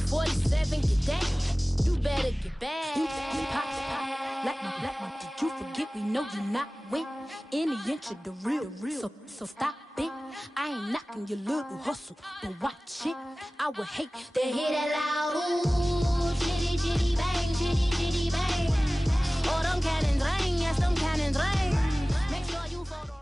with 47, get that. You better get back. Black my, did you forget we know you not win any inch of the real. So stop it. I ain't knocking your little hustle, but watch it. I would hate to hear that loud ooh, chitty chitty bang, chitty chitty bang. Oh, them cannons ring, yes, them cannons ring. Make sure you photo.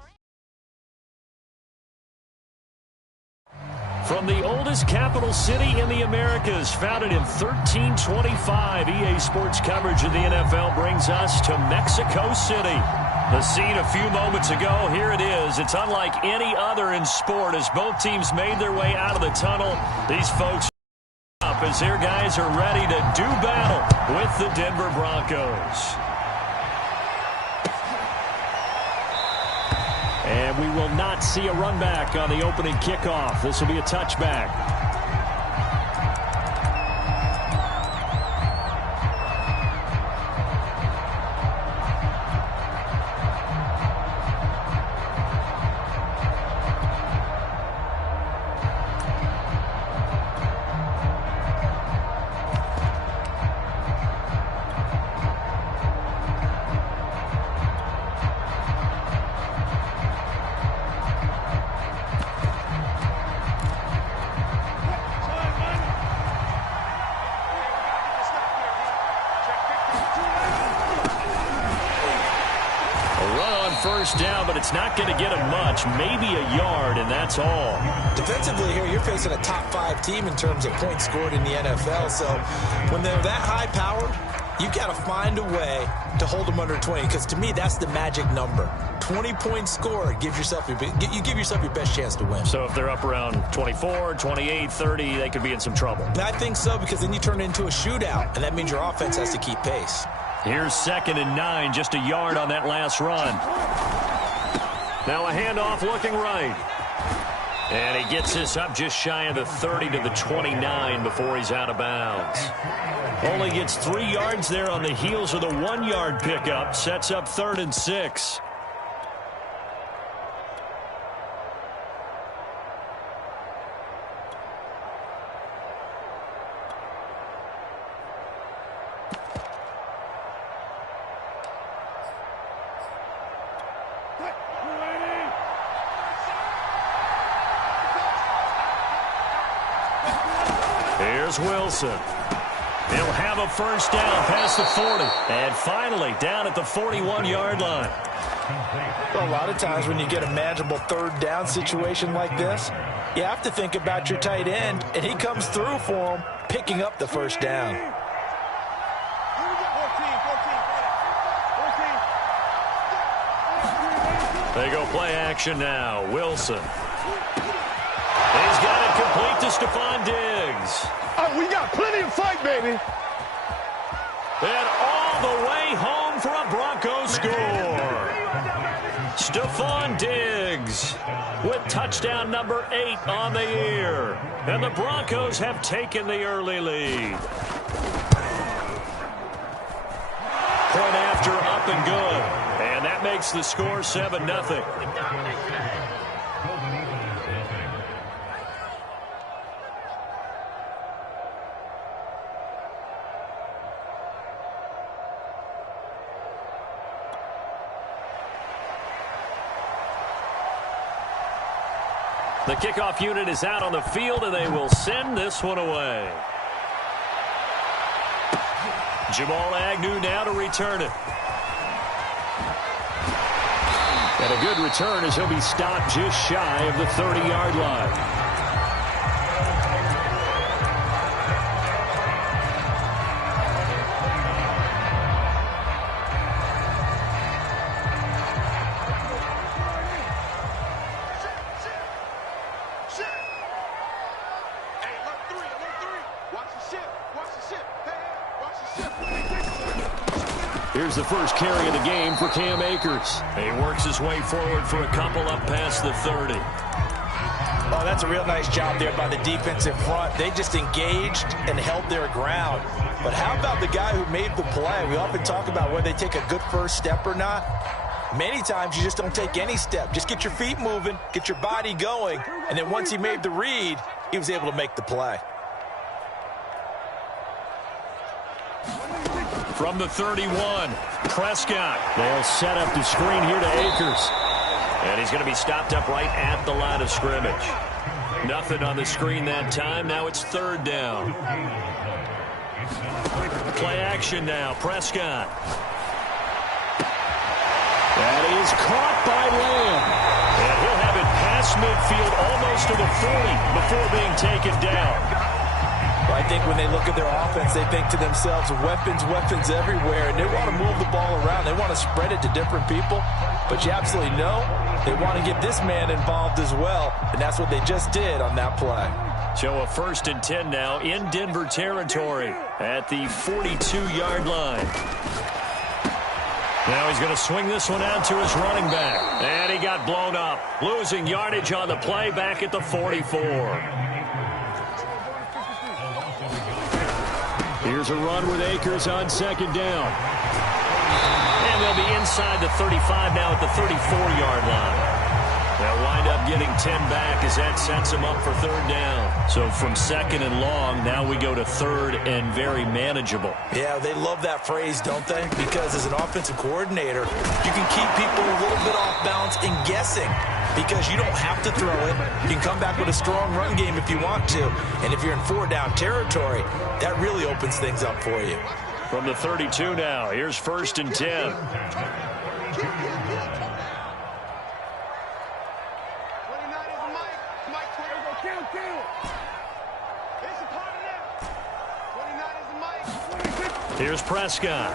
From the oldest capital city in the Americas, founded in 1325, EA Sports coverage of the NFL brings us to Mexico City. The scene a few moments ago, here it is. It's unlike any other in sport as both teams made their way out of the tunnel. These folks are up as their guys are ready to do battle with the Denver Broncos. And we will not see a run back on the opening kickoff. This will be a touchback. First down, but it's not going to get him much, maybe a yard, and that's all. Defensively here, you're facing a top-5 team in terms of points scored in the NFL, so when they're that high-powered, you've got to find a way to hold them under 20, because to me, that's the magic number. 20 points scored, you give yourself your best chance to win. So if they're up around 24, 28, 30, they could be in some trouble. I think so, because then you turn it into a shootout, and that means your offense has to keep pace. Here's 2nd and 9, just a yard on that last run. Now a handoff looking right. And he gets this up just shy of the 30 to the 29 before he's out of bounds. Only gets 3 yards there on the heels of the 1-yard pickup. Sets up 3rd and 6. Here's Wilson. He'll have a first down past the 40. And finally down at the 41-yard line. Well, a lot of times when you get a manageable 3rd down situation like this, you have to think about your tight end, and he comes through for him, picking up the first down. They go play action now. Wilson. He's got it complete to Stephon Diggs. Oh, we got plenty of fight, baby. And all the way home for a Broncos score. Stephon Diggs with touchdown number 8 on the year. And the Broncos have taken the early lead. Point after up and good. And that makes the score 7-0. The kickoff unit is out on the field, and they will send this one away. Jamal Agnew now to return it. And a good return as he'll be stopped just shy of the 30-yard line. Here's the first carry of the game for Cam Akers. He works his way forward for a couple up past the 30. Oh, that's a real nice job there by the defensive front. They just engaged and held their ground. But how about the guy who made the play? We often talk about whether they take a good first step or not. Many times you just don't take any step. Just get your feet moving, get your body going, and then once he made the read, he was able to make the play. From the 31, Prescott. They'll set up the screen here to Akers. And he's going to be stopped up right at the line of scrimmage. Nothing on the screen that time. Now it's third down. Play action now. Prescott. That is caught by Lamb. And he'll have it past midfield almost to the 40 before being taken down. Well, I think when they look at their offense, they think to themselves, weapons, weapons everywhere, and they want to move the ball around. They want to spread it to different people, but you absolutely know they want to get this man involved as well, and that's what they just did on that play. So a 1st and 10 now in Denver territory at the 42-yard line. Now he's going to swing this one out to his running back, and he got blown up, losing yardage on the play back at the 44. Here's a run with Akers on 2nd down. And they'll be inside the 35 now at the 34-yard line. They'll wind up getting 10 back as that sets them up for 3rd down. So from 2nd and long, now we go to 3rd and very manageable. Yeah, they love that phrase, don't they? Because as an offensive coordinator, you can keep people a little bit off balance and guessing. Because you don't have to throw it. You can come back with a strong run game if you want to. And if you're in 4-down territory, that really opens things up for you. From the 32 now, here's 1st and 10. Here's Prescott.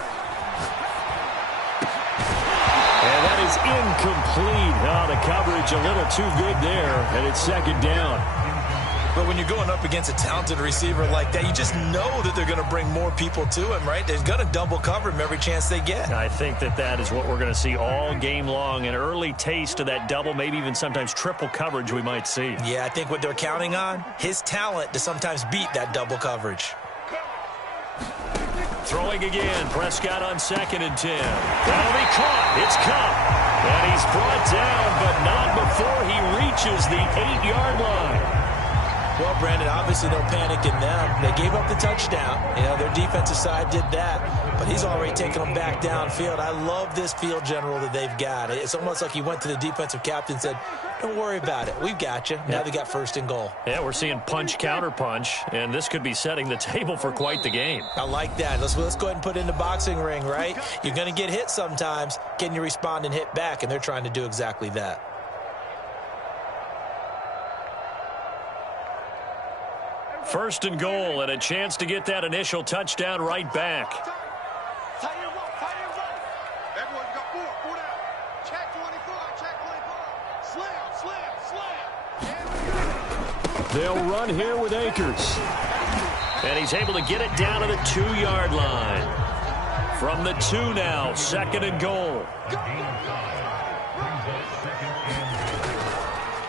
And that is incomplete. Oh, the coverage a little too good there, and it's 2nd down. But when you're going up against a talented receiver like that, you just know that they're going to bring more people to him, right? They're going to double cover him every chance they get. I think that is what we're going to see all game long. An early taste of that double, maybe even sometimes triple coverage we might see. Yeah, I think what they're counting on, his talent to sometimes beat that double coverage. Throwing again, Prescott on 2nd and 10. That'll be caught. It's Cup. And he's brought down, but not before he reaches the 8-yard line. Well, Brandon, obviously no panic in them. They gave up the touchdown. You know, their defensive side did that, but he's already taken them back downfield. I love this field general that they've got. It's almost like he went to the defensive captain and said, don't worry about it. We've got you. Now they got 1st and goal. Yeah, we're seeing punch, counter punch, and this could be setting the table for quite the game. I like that. Let's go ahead and put it in the boxing ring, right? You're going to get hit sometimes. Can you respond and hit back? And they're trying to do exactly that. First and goal, and a chance to get that initial touchdown right back. They'll run here with Akers. And he's able to get it down to the 2-yard line. From the 2 now, 2nd and goal.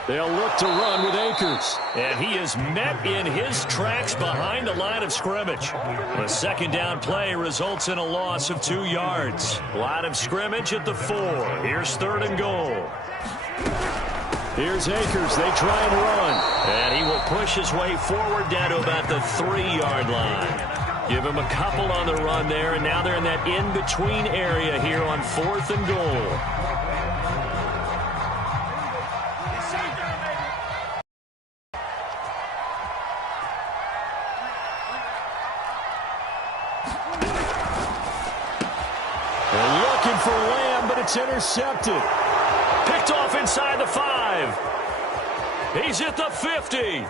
They'll look to run with Akers. And he is met in his tracks behind the line of scrimmage. The 2nd down play results in a loss of 2 yards. Line of scrimmage at the 4. Here's 3rd and goal. Here's Akers. They try and run. And he will push his way forward down to about the 3-yard line. Give him a couple on the run there, and now they're in that in-between area here on 4th and goal. They're looking for Lamb, but it's intercepted. Picked off inside the 5. He's at the 50.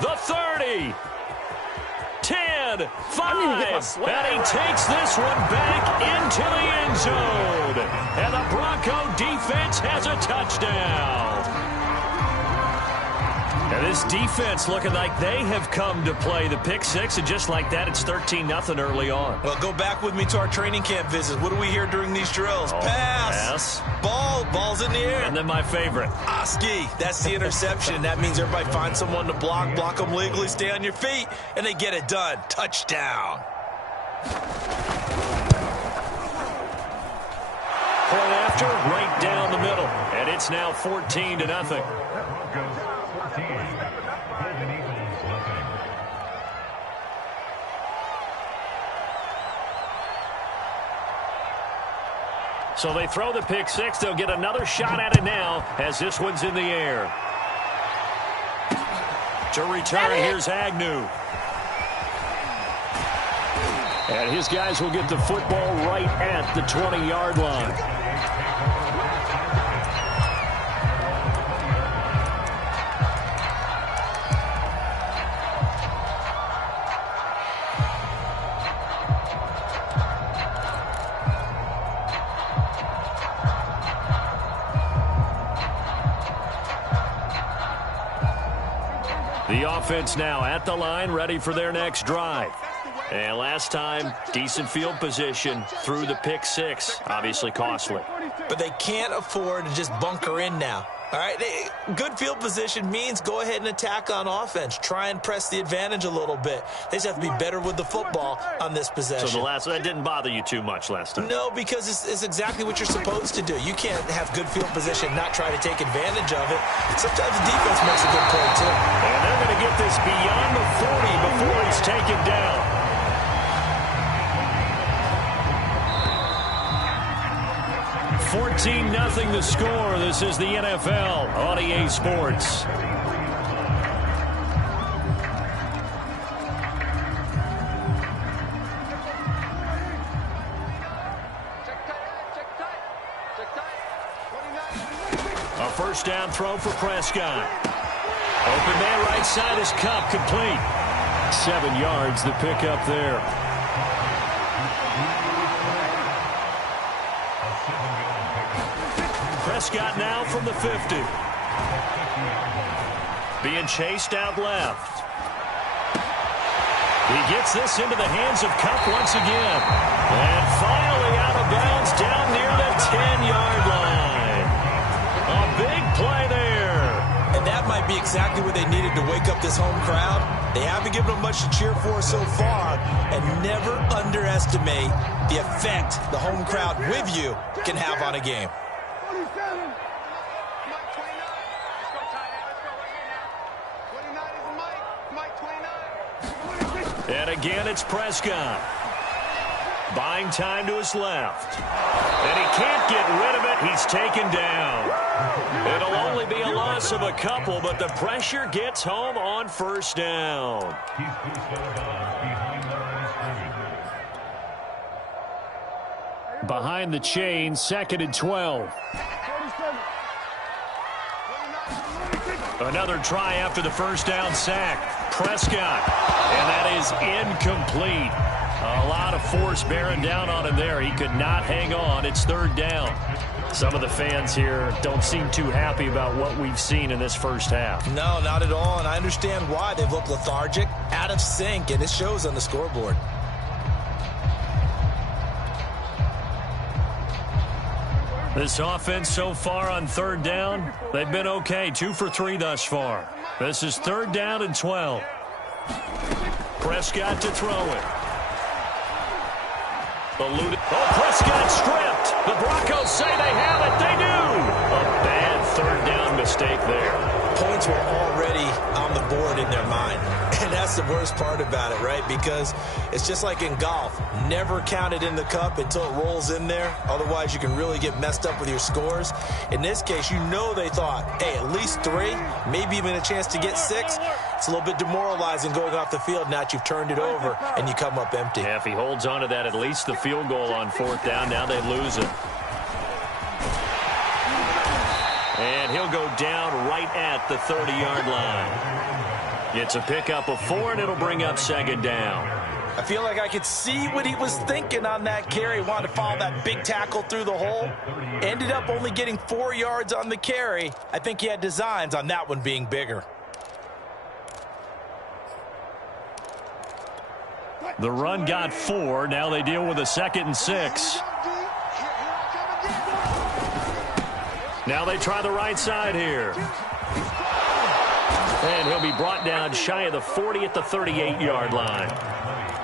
The 30. 10, 5. And he takes this one back into the end zone. And the Bronco defense has a touchdown. And this defense looking like they have come to play. The pick 6, and just like that, it's 13-0 early on. Well, go back with me to our training camp visit. What do we hear during these drills? Pass. Ball's in the air. And then my favorite. Oski. That's the interception. That means everybody finds someone to block them legally, stay on your feet, and they get it done. Touchdown. Point after, right down the middle. And it's now 14-0. So they throw the pick six. They'll get another shot at it now as this one's in the air. To return, here's Agnew. And his guys will get the football right at the 20-yard line. The offense now at the line, ready for their next drive. And last time, decent field position through the pick six. Obviously costly. But they can't afford to just bunker in now. All right, good field position means go ahead and attack on offense. Try and press the advantage a little bit. They just have to be better with the football on this possession. So that didn't bother you too much last time? No, because it's exactly what you're supposed to do. You can't have good field position and not try to take advantage of it. Sometimes the defense makes a good play, too. And they're going to get this beyond the 40 before he's taken down. 14-0 the score. This is the NFL on EA Sports. A first down throw for Prescott. Open man right side is Cup, complete. 7 yards the pickup there. Prescott now from the 50. Being chased out left. He gets this into the hands of Cup once again. And finally out of bounds down near the 10-yard line. A big play there. And that might be exactly what they needed to wake up this home crowd. They haven't given them much to cheer for so far. And never underestimate the effect the home crowd with you can have on a game. And again, it's Prescott. Buying time to his left. And he can't get rid of it. He's taken down. It'll only be a loss of a couple, but the pressure gets home on first down. Behind the chain, 2nd and 12. Another try after the first down sack. Prescott, and that is incomplete. A lot of force bearing down on him there. He could not hang on. It's 3rd down. Some of the fans here don't seem too happy about what we've seen in this first half. No, not at all, and I understand why. They've looked lethargic, out of sync, and it shows on the scoreboard. This offense so far on 3rd down, they've been okay. 2 for 3 thus far. This is 3rd down and 12. Prescott to throw it. Eluded. Oh, Prescott stripped. The Broncos say they have it. They do. A bad 3rd down mistake there. Points were already on the board in their mind. And that's the worst part about it, right? Because it's just like in golf. Never count it in the cup until it rolls in there. Otherwise, you can really get messed up with your scores. In this case, you know they thought, hey, at least 3, maybe even a chance to get 6. It's a little bit demoralizing going off the field now that you've turned it over and you come up empty. Yeah, if he holds on to that, at least the field goal on 4th down. Now they lose it. And he'll go down right at the 30-yard line. It's a pickup of 4, and it'll bring up 2nd down. I feel like I could see what he was thinking on that carry. Wanted to follow that big tackle through the hole. Ended up only getting 4 yards on the carry. I think he had designs on that one being bigger. The run got 4. Now they deal with a 2nd and 6. Now they try the right side here. And he'll be brought down shy of the 40 at the 38-yard line.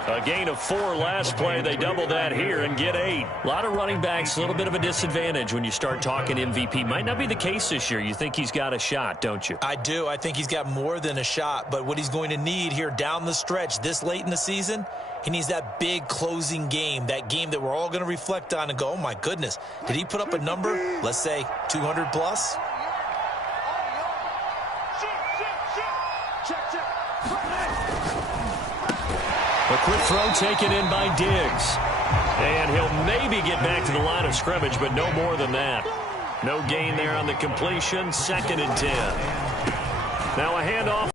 A gain of 4 last play. They double that here and get 8. A lot of running backs, a little bit of a disadvantage when you start talking MVP. Might not be the case this year. You think he's got a shot, don't you? I do. I think he's got more than a shot. But what he's going to need here down the stretch this late in the season, he needs that big closing game, that game that we're all going to reflect on and go, oh, my goodness, did he put up a number, let's say, 200 plus? A quick throw taken in by Diggs. And he'll maybe get back to the line of scrimmage, but no more than that. No gain there on the completion. 2nd and 10. Now a handoff.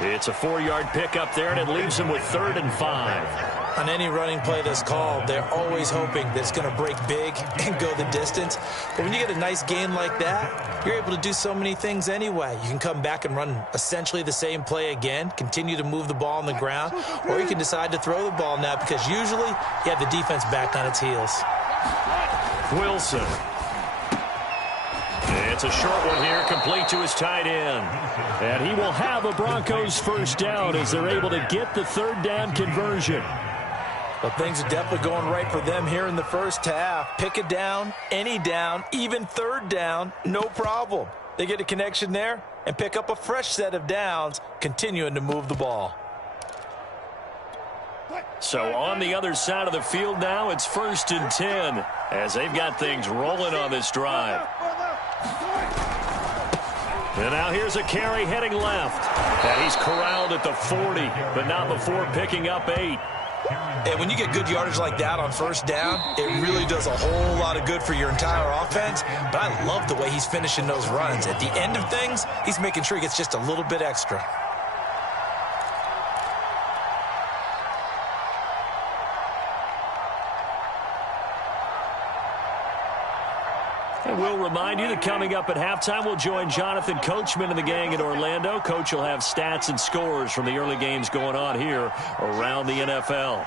It's a 4-yard pickup there, and it leaves him with 3rd and 5. On any running play that's called, they're always hoping that it's going to break big and go the distance. But when you get a nice gain like that, you're able to do so many things anyway. You can come back and run essentially the same play again, continue to move the ball on the ground, or you can decide to throw the ball now because usually you have the defense back on its heels. Wilson. It's a short one here, complete to his tight end. And he will have a Broncos first down as they're able to get the 3rd down conversion. Well, things are definitely going right for them here in the first half. Pick a down, any down, even 3rd down, no problem. They get a connection there and pick up a fresh set of downs, continuing to move the ball. So on the other side of the field now, it's 1st and 10 as they've got things rolling on this drive. And now here's a carry heading left. And he's corralled at the 40, but not before picking up 8. And when you get good yardage like that on first down, it really does a whole lot of good for your entire offense. But I love the way he's finishing those runs. At the end of things, he's making sure he gets just a little bit extra. And we'll remind you that coming up at halftime, we'll join Jonathan Coachman and the gang in Orlando. Coach will have stats and scores from the early games going on here around the NFL.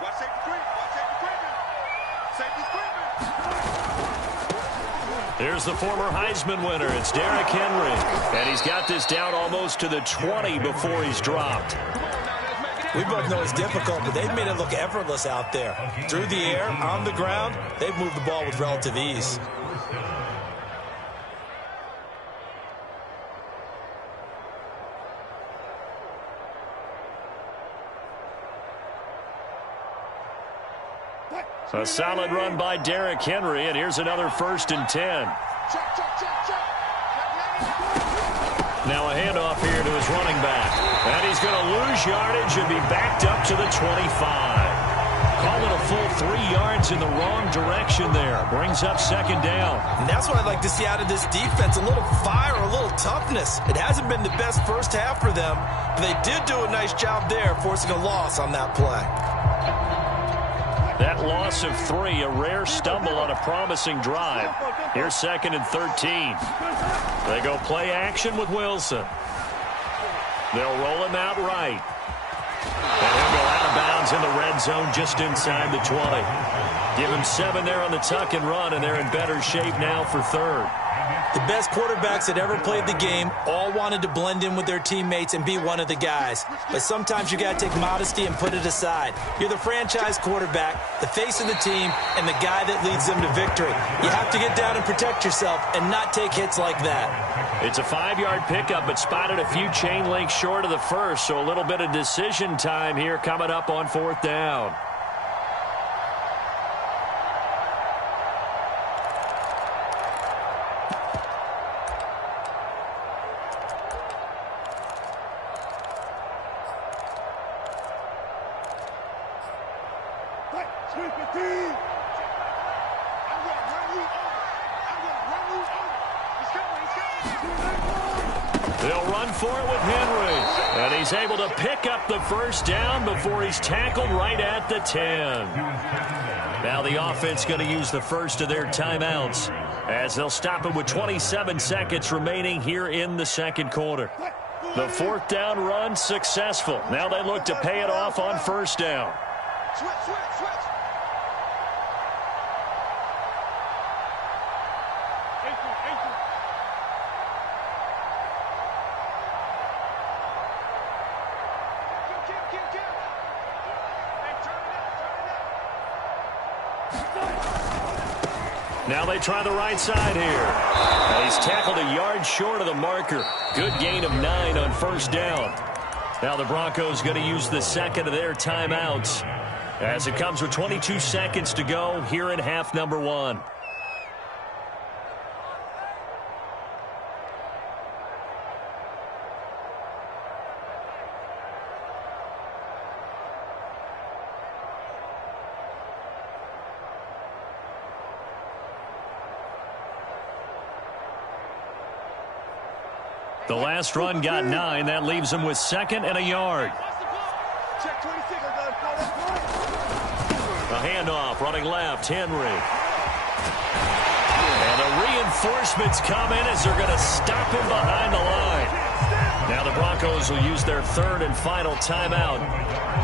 Here's the former Heisman winner. It's Derrick Henry. And he's got this down almost to the 20 before he's dropped. We both know it's difficult, but they've made it look effortless out there. Through the air, on the ground, they've moved the ball with relative ease. A solid run by Derrick Henry, and here's another 1st and 10. Now a handoff here to his running back. And he's going to lose yardage and be backed up to the 25. Call it a full 3 yards in the wrong direction there. Brings up 2nd down. And that's what I'd like to see out of this defense. A little fire, a little toughness. It hasn't been the best first half for them, but they did do a nice job there, forcing a loss on that play. That loss of 3, a rare stumble on a promising drive. Here's 2nd and 13. They go play action with Wilson. They'll roll him out right. And he'll go out of bounds in the red zone just inside the 20. Give him 7 there on the tuck and run, and they're in better shape now for 3rd. The best quarterbacks that ever played the game all wanted to blend in with their teammates and be one of the guys. But sometimes you got to take modesty and put it aside. You're the franchise quarterback, the face of the team, and the guy that leads them to victory. You have to get down and protect yourself and not take hits like that. It's a 5-yard pickup, but spotted a few chain links short of the first, so a little bit of decision time here coming up on 4th down. They'll run for it with Henry. And he's able to pick up the first down before he's tackled right at the 10. Now the offense going to use the first of their timeouts as they'll stop it with 27 seconds remaining here in the 2nd quarter. The 4th down run successful. Now they look to pay it off on 1st down. Switch. Kick. Now they try the right side here. And he's tackled a yard short of the marker. Good gain of 9 on first down. Now the Broncos going to use the second of their timeouts as it comes with 22 seconds to go here in half number 1. The last run got 9. That leaves him with second and a yard. A handoff running left. Henry. And the reinforcements come in as they're going to stop him behind the line. Now the Broncos will use their third and final timeout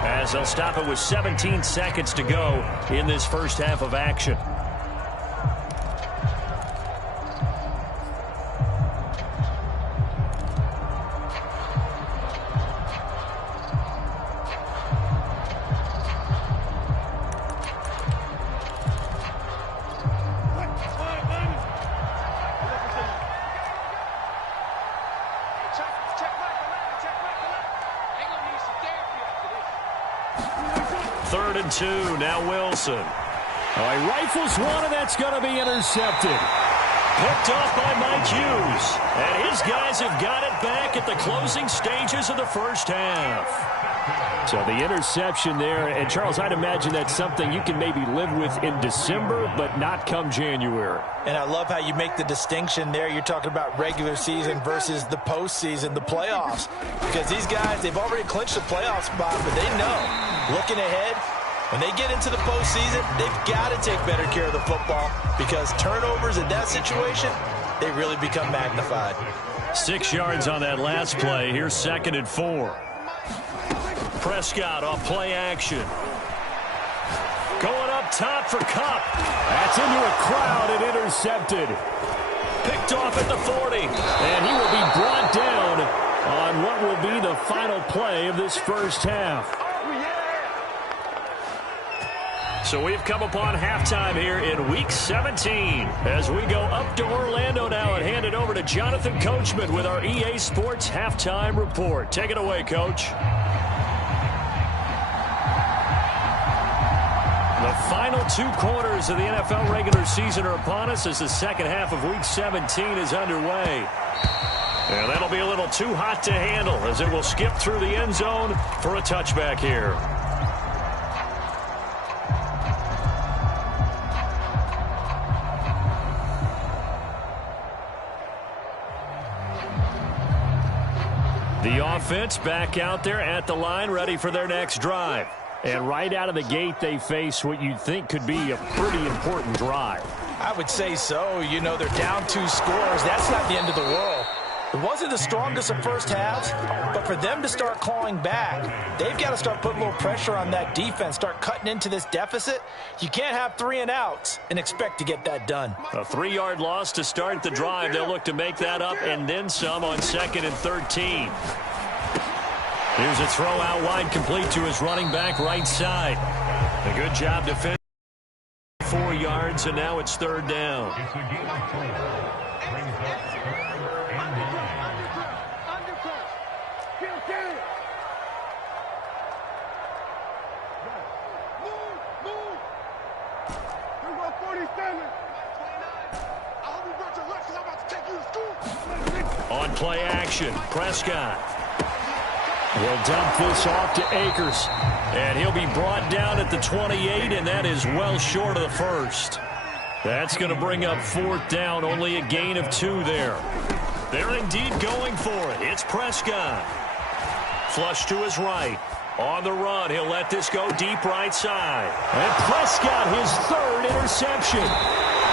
as they'll stop it with 17 seconds to go in this first half of action. Third and 2. Now Wilson. Oh, he rifles one, and that's going to be intercepted. Picked off by Mike Hughes. And his guys have got it back at the closing stages of the first half. So the interception there, and Charles, I'd imagine that's something you can maybe live with in December, but not come January. And I love how you make the distinction there. You're talking about regular season versus the postseason, the playoffs. Because these guys, they've already clinched the playoff spot, but they know, looking ahead, when they get into the postseason, they've got to take better care of the football because turnovers in that situation, they really become magnified. 6 yards on that last play. Here's second and 4. Prescott off play action. Going up top for Kupp. That's into a crowd and intercepted. Picked off at the 40. And he will be brought down on what will be the final play of this first half. So we've come upon halftime here in Week 17 as we go up to Orlando now and hand it over to Jonathan Coachman with our EA Sports Halftime Report. Take it away, Coach. The final 2 quarters of the NFL regular season are upon us as the second half of Week 17 is underway. And that'll be a little too hot to handle as it will skip through the end zone for a touchback here. The offense back out there at the line, ready for their next drive. And right out of the gate, they face what you'd think could be a pretty important drive. I would say so. You know, they're down 2 scores. That's not the end of the world. It wasn't the strongest of first halves, but for them to start clawing back, they've got to start putting a little pressure on that defense, start cutting into this deficit. You can't have 3 and outs and expect to get that done. A 3-yard loss to start the drive. They'll look to make that up and then some on 2nd and 13. Here's a throw out wide, complete to his running back right side. A good job defending. 4 yards, and now it's 3rd down. On play action, Prescott will dump this off to Akers. And he'll be brought down at the 28, and that is well short of the first. That's going to bring up 4th down, only a gain of 2 there. They're indeed going for it. It's Prescott. Flush to his right. On the run, he'll let this go deep right side. And Prescott, his 3rd interception.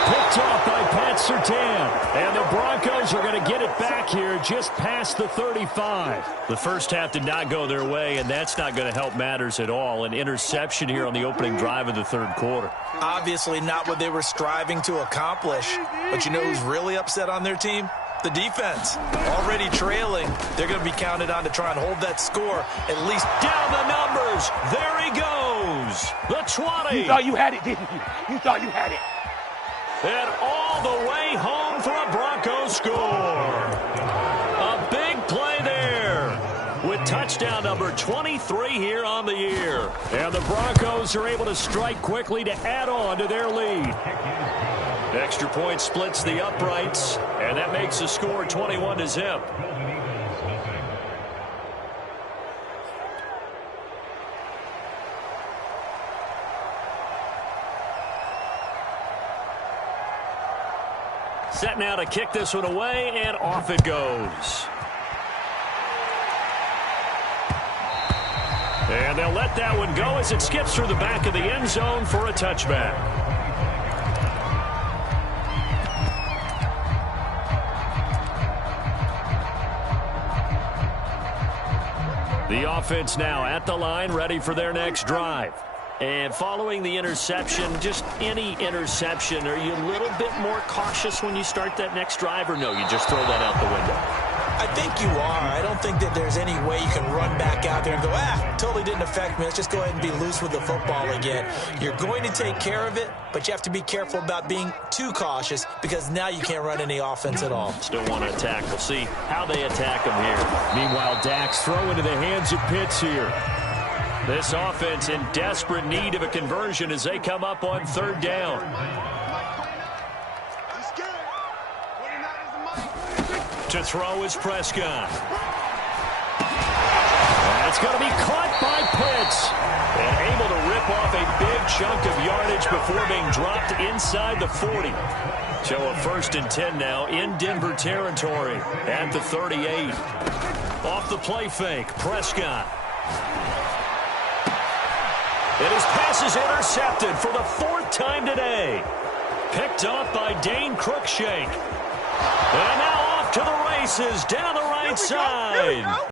Picked off by Pat Surtain. And the Broncos are going to get it back here just past the 35. The first half did not go their way, and that's not going to help matters at all. An interception here on the opening drive of the 3rd quarter. Obviously not what they were striving to accomplish. But you know who's really upset on their team? The defense. Already trailing. They're going to be counted on to try and hold that score at least. Down the numbers. There he goes. The 20. You thought you had it, didn't you? You thought you had it. And all the way home for a Broncos score. A big play there with touchdown number 23 here on the year. And the Broncos are able to strike quickly to add on to their lead. Extra point splits the uprights, and that makes the score 21-0. Set now to kick this one away, and off it goes. And they'll let that one go as it skips through the back of the end zone for a touchback. The offense now at the line, ready for their next drive. And following the interception, just any interception, are you a little bit more cautious when you start that next drive, or no, you just throw that out the window? I think you are. I don't think that there's any way you can run back out there and go, totally didn't affect me. Let's just go ahead and be loose with the football again. You're going to take care of it, but you have to be careful about being too cautious because now you can't run any offense at all. Still want to attack. We'll see how they attack them here. Meanwhile, Dak's throw into the hands of Pitts here. This offense in desperate need of a conversion as they come up on third down. To throw is Prescott. That's going to be caught by Pitts. And able to rip off a big chunk of yardage before being dropped inside the 40. So a 1st and 10 now in Denver territory at the 38. Off the play fake, Prescott. And his pass is intercepted for the 4th time today. Picked off by Dane Cruikshank. And now off to the races down the right side.